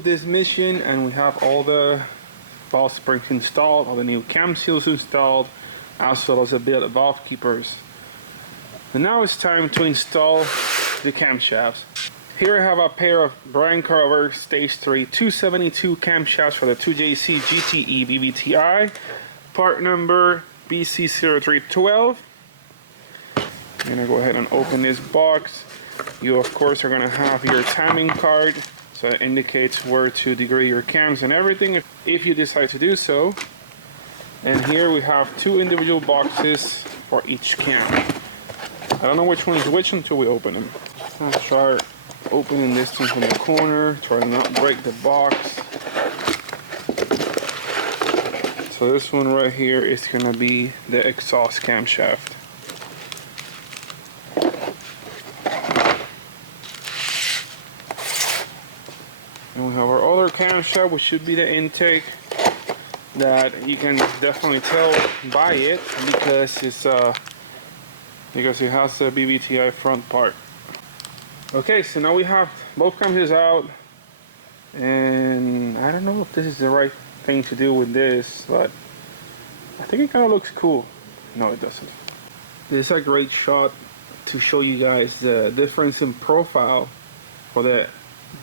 of this mission, and we have all the valve springs installed, all the new cam seals installed, as well as the built valve keepers. And now it's time to install the camshafts. Here I have a pair of Brian Carver Stage 3 272 camshafts for the 2JC GTE BVTI, part number BC0312. I'm gonna go ahead and open this box. You of course are gonna have your timing card, so it indicates where to degrade your cams and everything if you decide to do so. And here we have two individual boxes for each cam. I don't know which one is which until we open them. Let's try opening this thing from the corner, try to not break the box. So this one right here is gonna be the exhaust camshaft. And we have our other camshaft, which should be the intake, that you can definitely tell by it because it's because it has the BVTI front part. Okay, so now we have both camshafts out, and I don't know if this is the right thing to do with this, but I think it kind of looks cool. No, it doesn't. This is a great shot to show you guys the difference in profile for the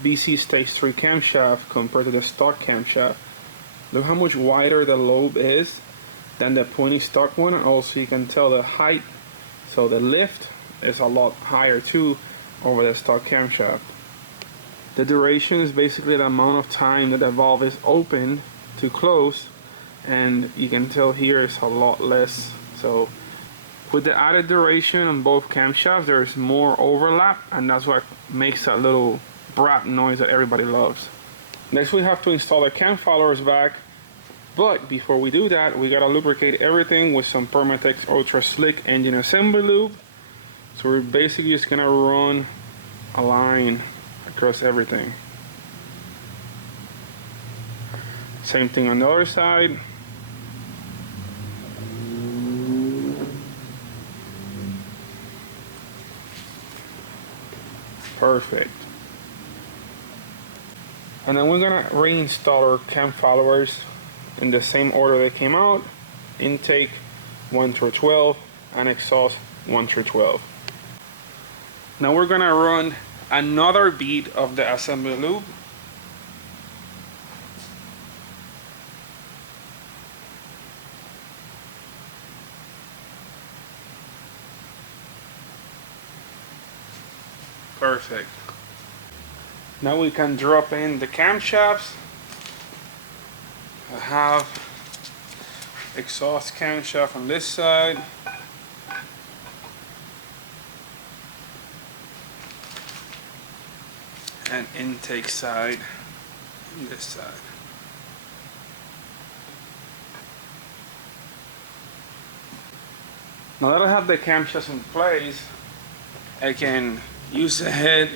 BC Stage 3 camshaft compared to the stock camshaft. Look how much wider the lobe is than the pointy stock one, and also you can tell the height, so the lift is a lot higher too over the stock camshaft. The duration is basically the amount of time that the valve is open to close, and you can tell here it's a lot less. So with the added duration on both camshafts, there's more overlap, and that's what makes that little brat noise that everybody loves. Next we have to install the cam followers back, but before we do that, we gotta lubricate everything with some Permatex Ultra Slick engine assembly lube. So we're basically just gonna run a line across everything. Same thing on the other side. Perfect. And then we're gonna reinstall our cam followers in the same order they came out. Intake 1 through 12 and exhaust 1 through 12. Now we're gonna run another bead of the assembly lube. Perfect. Now we can drop in the camshafts. I have exhaust camshaft on this side. And intake side on this side. Now that I have the camshafts in place, I can use the head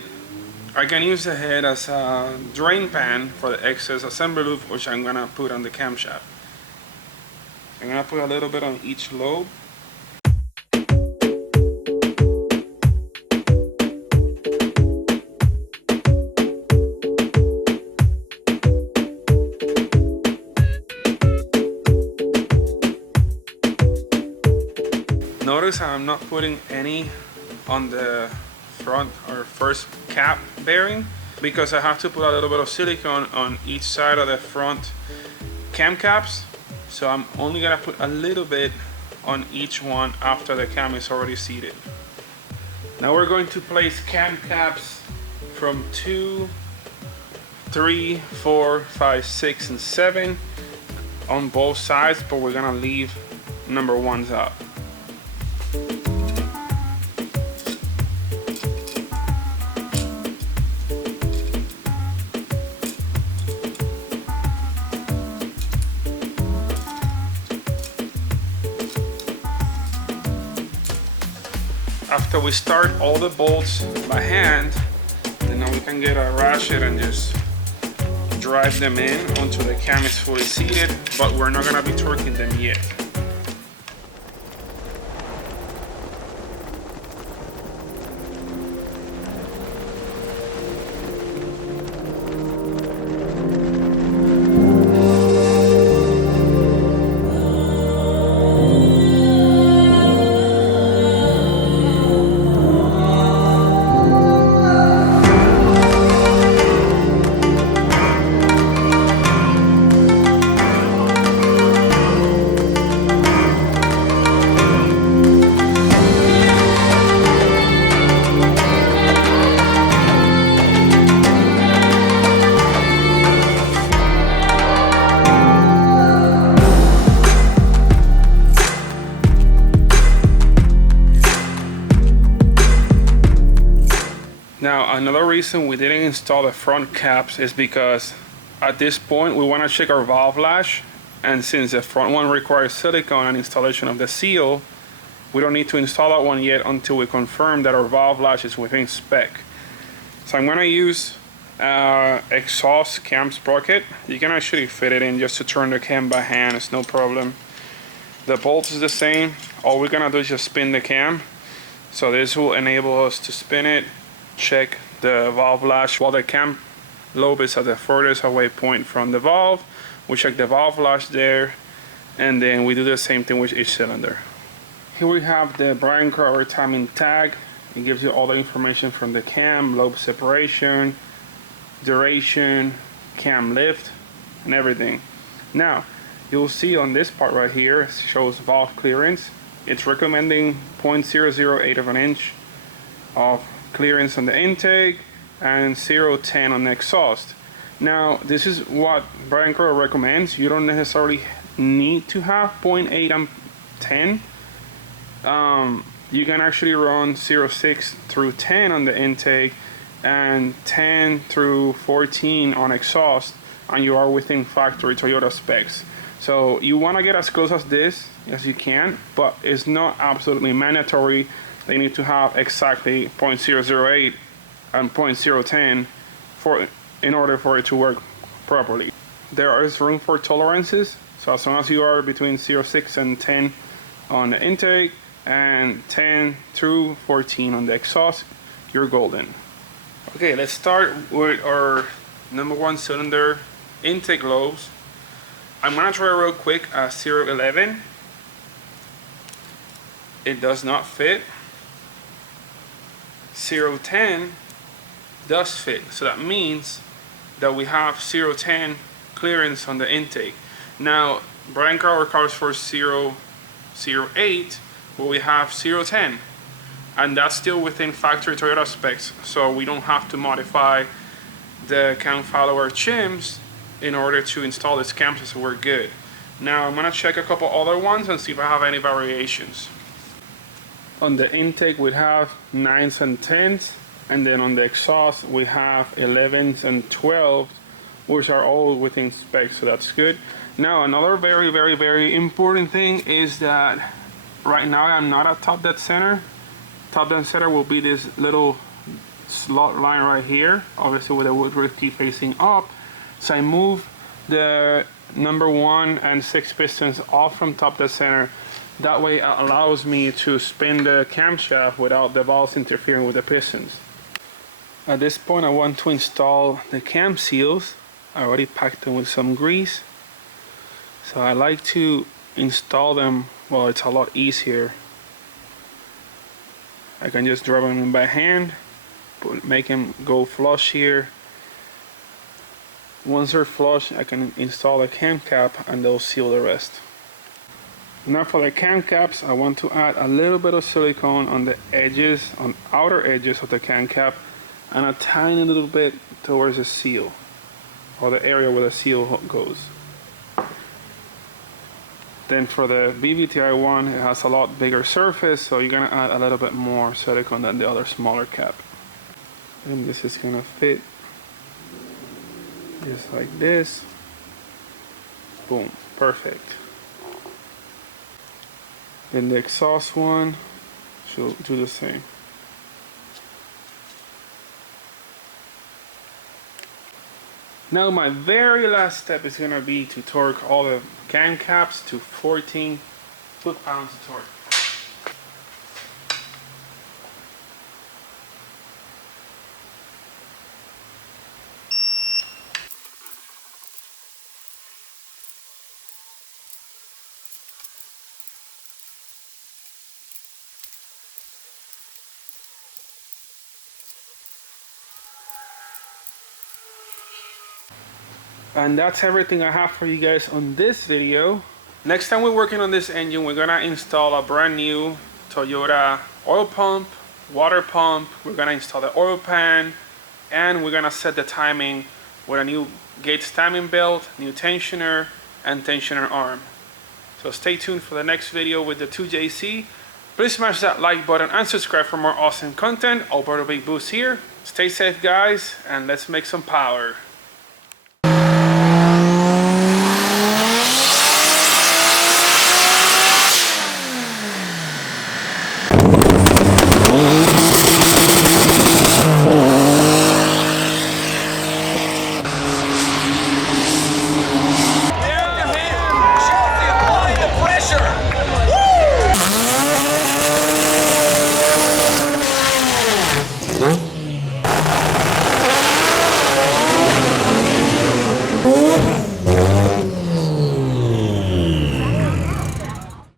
as a drain pan for the excess assembly lube, which I'm gonna put on the camshaft. I'm gonna put a little bit on each lobe. Notice how I'm not putting any on the front or first cap bearing, because I have to put a little bit of silicone on each side of the front cam caps. So I'm only gonna put a little bit on each one after the cam is already seated. Now we're going to place cam caps from 2, 3, 4, 5, 6, and 7 on both sides, but we're gonna leave number 1s out. After we start all the bolts by hand, then now we can get a ratchet and just drive them in until the cam is fully seated, but we're not gonna be torquing them yet. Another reason we didn't install the front caps is because at this point we want to check our valve lash, and since the front one requires silicone and installation of the seal, we don't need to install that one yet until we confirm that our valve lash is within spec. So I'm going to use exhaust cam sprocket. You can actually fit it in just to turn the cam by hand, it's no problem. The bolt is the same. All we're going to do is just spin the cam. So this will enable us to spin it, check the valve lash while the cam lobe is at the furthest away point from the valve. We check the valve lash there, and then we do the same thing with each cylinder. Here we have the Brian Crower timing tag. It gives you all the information from the cam, lobe separation, duration, cam lift, and everything. Now, you'll see on this part right here, it shows valve clearance. It's recommending 0.008 of an inch of clearance on the intake and 0.10 on the exhaust. Now, this is what Brian Crower recommends. You don't necessarily need to have 0.8 and 10. You can actually run 0.6 through 10 on the intake and 10 through 14 on exhaust, and you are within factory Toyota specs. So you want to get as close as this as you can, but it's not absolutely mandatory. They need to have exactly 0.008 and 0.010 in order for it to work properly. There is room for tolerances, so as long as you are between 0.6 and 10 on the intake and 10 through 14 on the exhaust, you're golden. Okay, let's start with our number one cylinder intake lobes. I'm gonna try real quick at 0.11. It does not fit. 0.10 does fit, so that means that we have 0.10 clearance on the intake. Now, Brian Crower calls for 0.08, but we have 0.10, and that's still within factory Toyota specs, so we don't have to modify the cam follower shims in order to install this cam, so we're good. Now I'm gonna check a couple other ones and see if I have any variations. On the intake we have 9s and 10s, and then on the exhaust we have 11s and 12s, which are all within specs, so that's good. Now another very important thing is that right now I'm not at top dead center. Top dead center will be this little slot line right here, obviously with the woodwork key facing up. So I move the number 1 and 6 pistons off from top dead center. That way it allows me to spin the camshaft without the valves interfering with the pistons. At this point I want to install the cam seals. I already packed them with some grease. So I like to install them, well, it's a lot easier. I can just drop them in by hand, make them go flush here. Once they're flush, I can install a cam cap and they'll seal the rest. Now for the cam caps, I want to add a little bit of silicone on the edges, on outer edges of the cam cap, and a tiny little bit towards the seal, or the area where the seal goes. Then for the BVTI one, it has a lot bigger surface, so you're gonna add a little bit more silicone than the other smaller cap. And this is gonna fit just like this. Boom, perfect. Then the exhaust one should do the same. Now my very last step is going to be to torque all the cam caps to 14 foot-pounds of torque. And that's everything I have for you guys on this video. Next time we're working on this engine, we're gonna install a brand new Toyota oil pump, water pump. We're gonna install the oil pan, and we're gonna set the timing with a new Gates timing belt, new tensioner, and tensioner arm. So stay tuned for the next video with the 2JC. Please smash that like button and subscribe for more awesome content. Alberto BIGBOOST here. Stay safe, guys, and let's make some power.